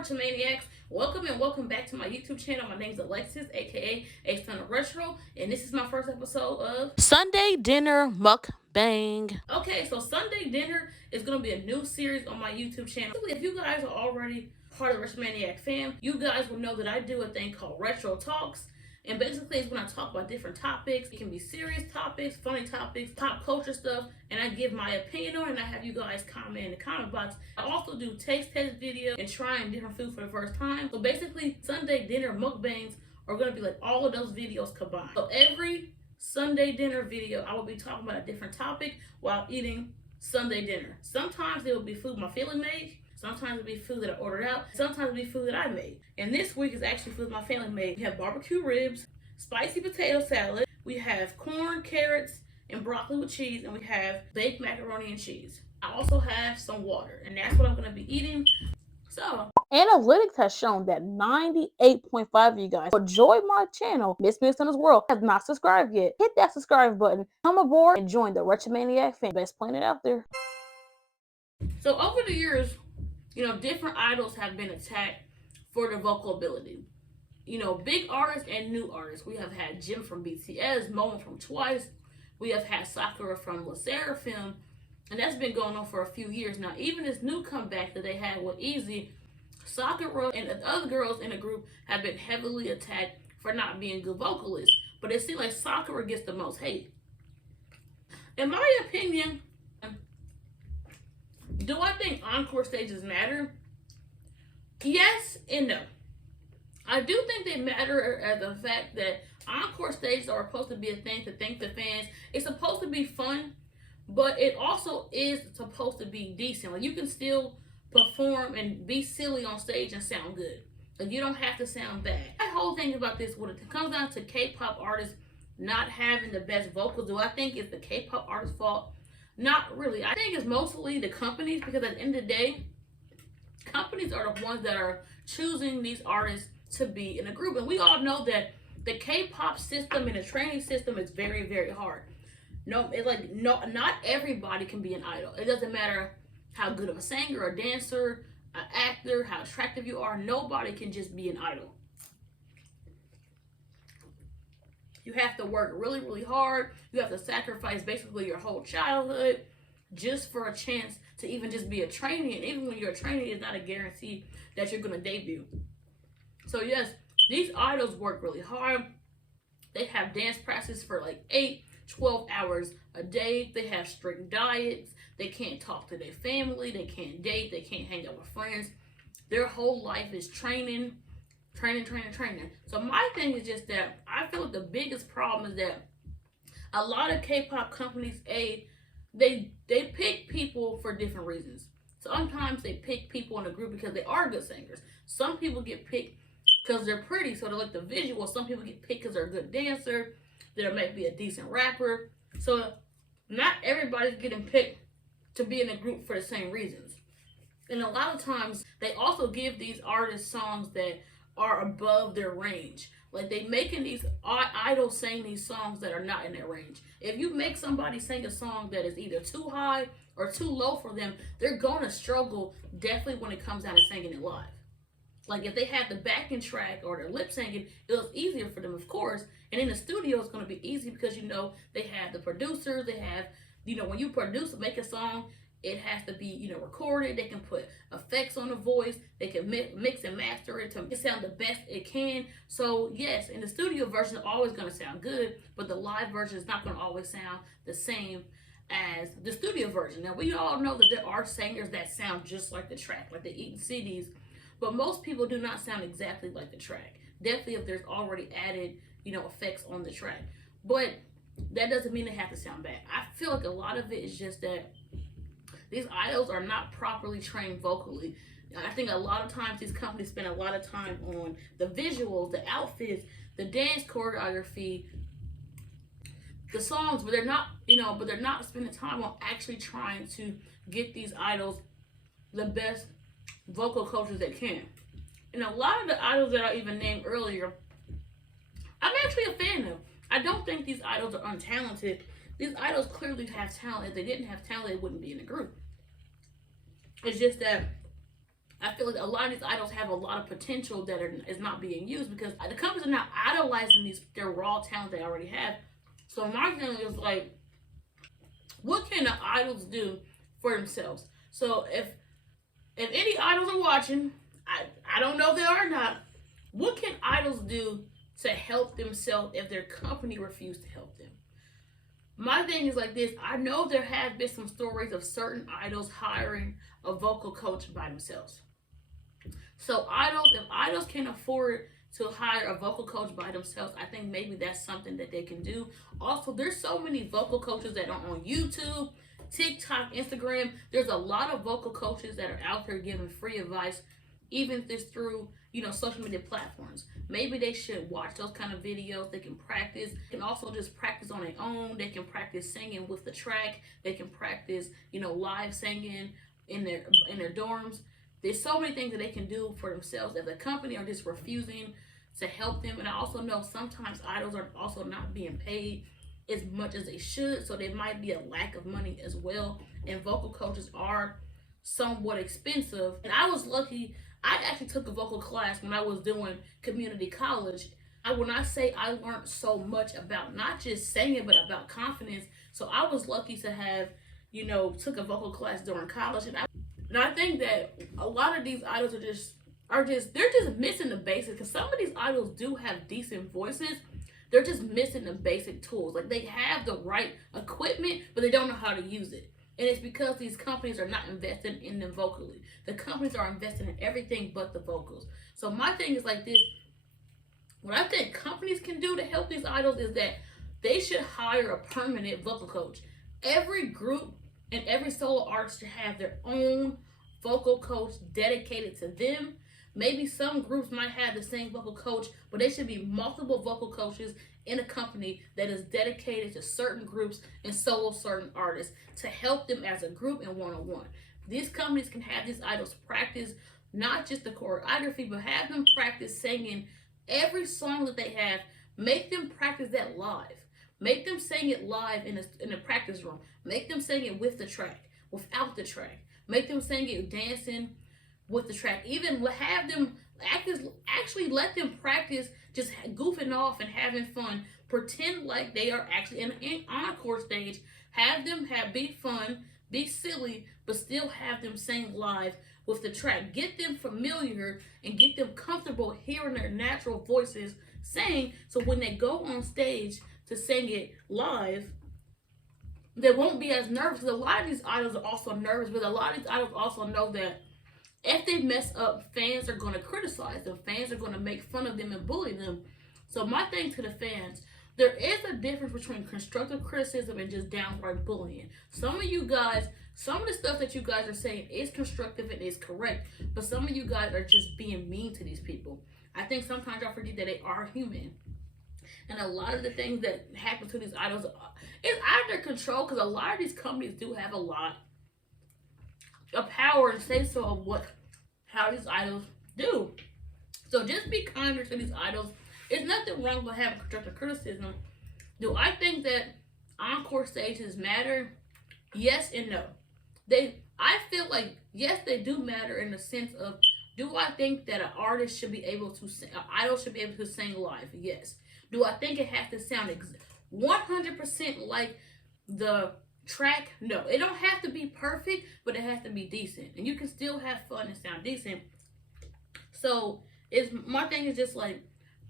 RetroMainacs. Welcome and welcome back to my YouTube channel. My name is Alexis, aka A Son of Retro, and this is my first episode of Sunday Dinner Mukbang. Okay, so Sunday Dinner is going to be a new series on my YouTube channel. If you guys are already part of the RetroMainacs fam, you guys will know that I do a thing called Retro Talks. And basically, it's when I talk about different topics. It can be serious topics, funny topics, pop culture stuff, and I give my opinion on it, and I have you guys comment in the comment box. I also do taste test videos and trying different food for the first time. So basically, Sunday dinner mukbangs are going to be like all of those videos combined. So every Sunday dinner video, I will be talking about a different topic while eating Sunday dinner. Sometimes it will be food my family made. Sometimes it'll be food that I ordered out. Sometimes it'll be food that I made. And this week is actually food my family made. We have barbecue ribs, spicy potato salad. We have corn, carrots, and broccoli with cheese. And we have baked macaroni and cheese. I also have some water. And that's what I'm going to be eating. So, Analytics has shown that 98.5 of you guys enjoy my channel, Miss Son's World, have not subscribed yet. Hit that subscribe button, come aboard, and join the RetroMainacs fan. Best planet out there. So over the years, different idols have been attacked for their vocal ability. Big artists and new artists. We have had Jim from BTS, Momo from Twice. We have had Sakura from La Seraphim. And that's been going on for a few years now. Even this new comeback that they had with Easy, Sakura and the other girls in the group have been heavily attacked for not being good vocalists. But it seems like Sakura gets the most hate. In my opinion, do I think encore stages matter? Yes and no. I do think they matter as the fact that encore stages are supposed to be a thing to thank the fans. It's supposed to be fun, but it also is supposed to be decent. Like, you can still perform and be silly on stage and sound good. Like, you don't have to sound bad. My whole thing about this, when it comes down to K-pop artists not having the best vocals, do I think it's the K-pop artist's fault? Not really. I think it's mostly the companies, because at the end of the day, companies are the ones that are choosing these artists to be in a group. And we all know that the K-pop system and the training system is very, very hard. Not everybody can be an idol. It doesn't matter how good of a singer, a dancer, an actor, how attractive you are. Nobody can just be an idol. You have to work really, really hard. You have to sacrifice basically your whole childhood just for a chance to even just be a trainee. And even when you're a trainee, it's not a guarantee that you're going to debut. So yes, these idols work really hard. They have dance practice for like 8, 12 hours a day. They have strict diets. They can't talk to their family. They can't date. They can't hang out with friends. Their whole life is training. So my thing is just that I feel like the biggest problem is that a lot of K-pop companies, they pick people for different reasons. Sometimes they pick people in a group because they are good singers. Some people get picked because they're pretty, so they like the visual. Some people get picked because they're a good dancer. They might be a decent rapper. So not everybody's getting picked to be in a group for the same reasons. And a lot of times they also give these artists songs that are above their range. Like, they making these idols sing these songs that are not in their range. If you make somebody sing a song that is either too high or too low for them, they're gonna struggle definitely when it comes down to singing it live. Like, if they have the backing track or their lip syncing, it was easier for them, of course. And in the studio, it's gonna be easy because they have the producers. They have, when you make a song, it has to be, recorded. They can put effects on the voice. They can mix and master it to sound the best it can. So yes, in the studio version, it's always going to sound good, but the live version is not going to always sound the same as the studio version. Now, we all know that there are singers that sound just like the track, like they eat CDs, but most people do not sound exactly like the track. Definitely if there's already added, effects on the track. But that doesn't mean they have to sound bad. I feel like a lot of it is just that these idols are not properly trained vocally. I think a lot of times these companies spend a lot of time on the visuals, the outfits, the dance choreography, the songs, but they're not spending time on actually trying to get these idols the best vocal coaches they can. And a lot of the idols that I even named earlier, I'm actually a fan of. I don't think these idols are untalented. These idols clearly have talent. If they didn't have talent, they wouldn't be in a group. It's just that I feel like a lot of these idols have a lot of potential that is not being used because the companies are not idolizing their raw talent they already have. So my thing is like, what can the idols do for themselves? So if any idols are watching, I don't know if they are or not, what can idols do to help themselves if their company refused to help them? My thing is like this. I know there have been some stories of certain idols hiring a vocal coach by themselves. So if idols can't afford to hire a vocal coach by themselves, I think maybe that's something that they can do. Also, there's so many vocal coaches that are on YouTube, TikTok, Instagram. There's a lot of vocal coaches that are out there giving free advice, even if it's through, social media platforms. Maybe they should watch those kind of videos. They can practice. They can also just practice on their own. They can practice singing with the track. They can practice, live singing in their dorms. There's so many things that they can do for themselves if the company are just refusing to help them. And I also know sometimes idols are also not being paid as much as they should, so there might be a lack of money as well. And vocal coaches are somewhat expensive. And I was lucky. I actually took a vocal class when I was doing community college. When I say I learned so much about not just singing, but about confidence. So I was lucky to have, took a vocal class during college. And I think that a lot of these idols they're just missing the basics. Because some of these idols do have decent voices. They're just missing the basic tools. Like, they have the right equipment, but they don't know how to use it. And it's because these companies are not investing in them vocally. The companies are investing in everything but the vocals. So my thing is like this. What I think companies can do to help these idols is that they should hire a permanent vocal coach. Every group and every solo artist should have their own vocal coach dedicated to them. Maybe some groups might have the same vocal coach, but there should be multiple vocal coaches in a company that is dedicated to certain groups and solo certain artists to help them as a group and one-on-one. These companies can have these idols practice not just the choreography, but have them practice singing every song that they have. Make them practice that live. Make them sing it live in a practice room. Make them sing it with the track, without the track. Make them sing it dancing with the track. Even have them actually let them practice just goofing off and having fun. Pretend like they are actually in an encore stage. Have them be fun, be silly, but still have them sing live with the track. Get them familiar and get them comfortable hearing their natural voices sing, so when they go on stage to sing it live, they won't be as nervous. Because a lot of these idols are also nervous, but a lot of these idols also know that if they mess up, fans are going to criticize them. Fans are going to make fun of them and bully them. So my thing to the fans, there is a difference between constructive criticism and just downright bullying. Some of you guys, some of the stuff that you guys are saying is constructive and is correct, but some of you guys are just being mean to these people. I think sometimes y'all forget that they are human. And a lot of the things that happen to these idols is out of their control, because a lot of these companies do have a lot of power and say so of how these idols do. So just be kinder to these idols. There's nothing wrong with having constructive criticism. Do I think that encore stages matter? Yes and no. I feel like yes, they do matter in the sense of, do I think that an artist should be able to sing, an idol should be able to sing live? Yes. Do I think it has to sound 100% like the track? No. It don't have to be perfect, but it has to be decent. And you can still have fun and sound decent. So my thing is just like,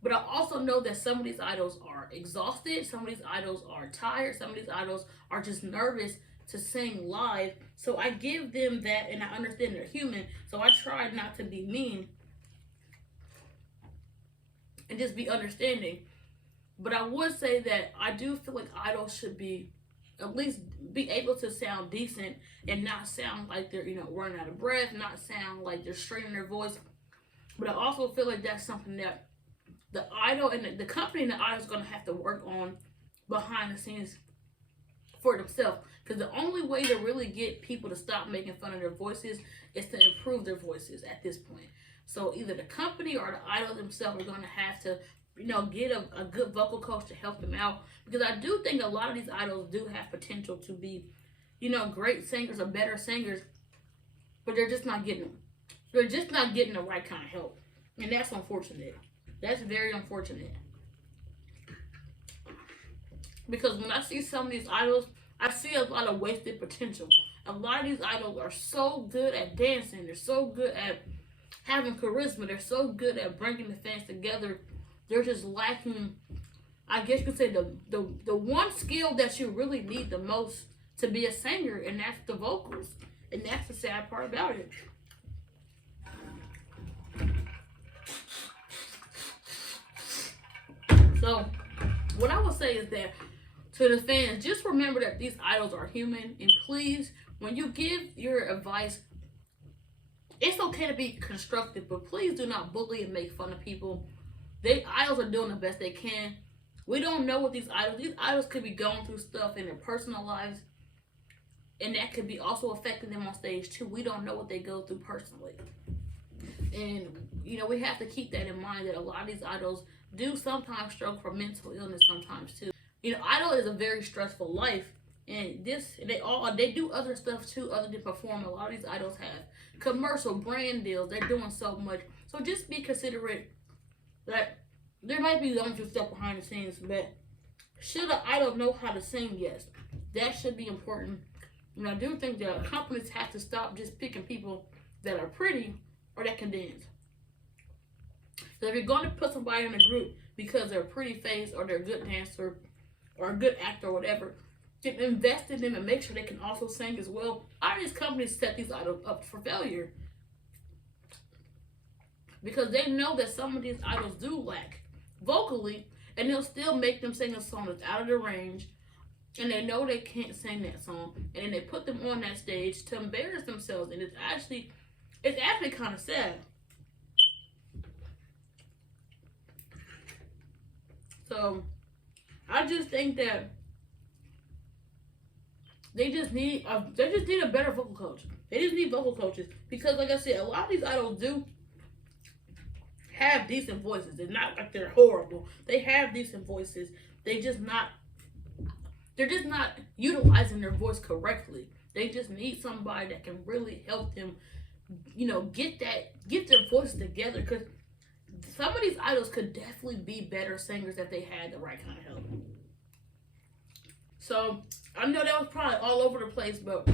but I also know that some of these idols are exhausted. Some of these idols are tired. Some of these idols are just nervous to sing live. So I give them that, and I understand they're human. So I try not to be mean and just be understanding. But I would say that I do feel like idols should be at least be able to sound decent and not sound like they're, running out of breath, not sound like they're straining their voice. But I also feel like that's something that the idol and the company and the idol is going to have to work on behind the scenes for themselves. Because the only way to really get people to stop making fun of their voices is to improve their voices at this point. So either the company or the idol themselves are going to have to, get a good vocal coach to help them out. Because I do think a lot of these idols do have potential to be, great singers or better singers, but they're just not getting them. They're just not getting the right kind of help. And that's unfortunate. That's very unfortunate. Because when I see some of these idols, I see a lot of wasted potential. A lot of these idols are so good at dancing. They're so good at having charisma. They're so good at bringing the fans together. They're just lacking, I guess you could say, the one skill that you really need the most to be a singer, and that's the vocals. And that's the sad part about it. So, what I would say is that to the fans, just remember that these idols are human, and please, when you give your advice, it's okay to be constructive, but please do not bully and make fun of people. Idols are doing the best they can. We don't know what these idols could be going through stuff in their personal lives, and that could be also affecting them on stage too. We don't know what they go through personally. And, we have to keep that in mind, that a lot of these idols do sometimes struggle from mental illness sometimes too. Idol is a very stressful life, and they do other stuff too other than perform. A lot of these idols have commercial brand deals. They're doing so much. So just be considerate that there might be going through stuff behind the scenes, but should an idol know how to sing? Yes. That should be important. And I do think that companies have to stop just picking people that are pretty or that can dance. So if you're going to put somebody in a group because they're a pretty face or they're a good dancer or a good actor or whatever, to invest in them and make sure they can also sing as well. All these companies set these idols up for failure because they know that some of these idols do lack vocally, and they'll still make them sing a song that's out of their range, and they know they can't sing that song, and then they put them on that stage to embarrass themselves, and it's actually kind of sad. So I just think that they just need a better vocal coach. They just need vocal coaches because, like I said, a lot of these idols do have decent voices. It's not like they're horrible. They have decent voices. They're just not utilizing their voice correctly. They just need somebody that can really help them, get their voice together. Because some of these idols could definitely be better singers if they had the right kind of help. So I know that was probably all over the place, but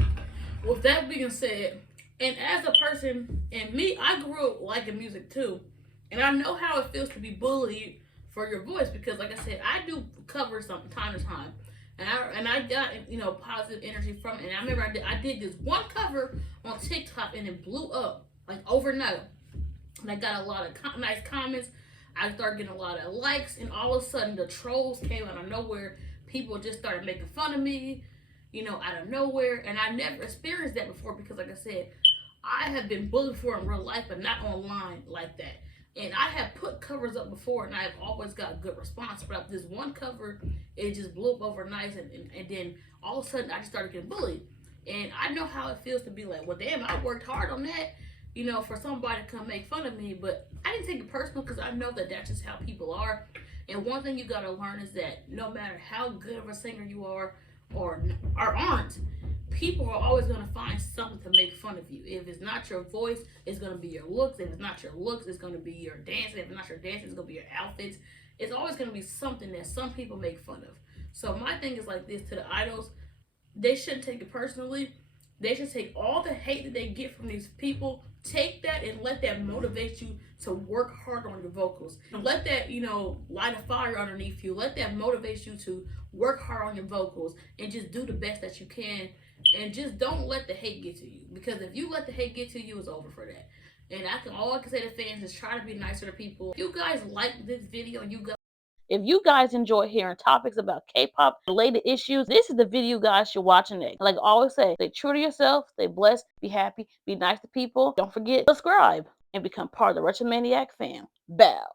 with that being said, and as a person, and me, I grew up liking music too. And I know how it feels to be bullied for your voice because, like I said, I do covers from time to time. And I got, positive energy from it. And I remember I did this one cover on TikTok and it blew up, like, overnight. And I got a lot of nice comments. I started getting a lot of likes. And all of a sudden, the trolls came out of nowhere. People just started making fun of me, out of nowhere. And I never experienced that before because, like I said, I have been bullied before in real life, but not online like that. And I have put covers up before, and I've always got a good response. But this one cover, it just blew up overnight, and then all of a sudden, I just started getting bullied. And I know how it feels to be like, well, damn, I worked hard on that, for somebody to come make fun of me. But I didn't take it personal because I know that that's just how people are. And one thing you got to learn is that no matter how good of a singer you are or aren't, people are always going to find something to make fun of you. If it's not your voice, it's going to be your looks. If it's not your looks, it's going to be your dancing. If it's not your dancing, it's going to be your outfits. It's always going to be something that some people make fun of. So my thing is like this to the idols. They shouldn't take it personally. They should take all the hate that they get from these people, take that and let that motivate you to work hard on your vocals. And let that, light a fire underneath you. Let that motivate you to work hard on your vocals and just do the best that you can. And just don't let the hate get to you. Because if you let the hate get to you, it's over for that. And all I can say to fans is try to be nicer to people. If you guys like this video, if you guys enjoy hearing topics about K-pop related issues, this is the video you guys should watch next. Like I always say, stay true to yourself, stay blessed, be happy, be nice to people. Don't forget to subscribe and become part of the RetroMainacs fam. Bow.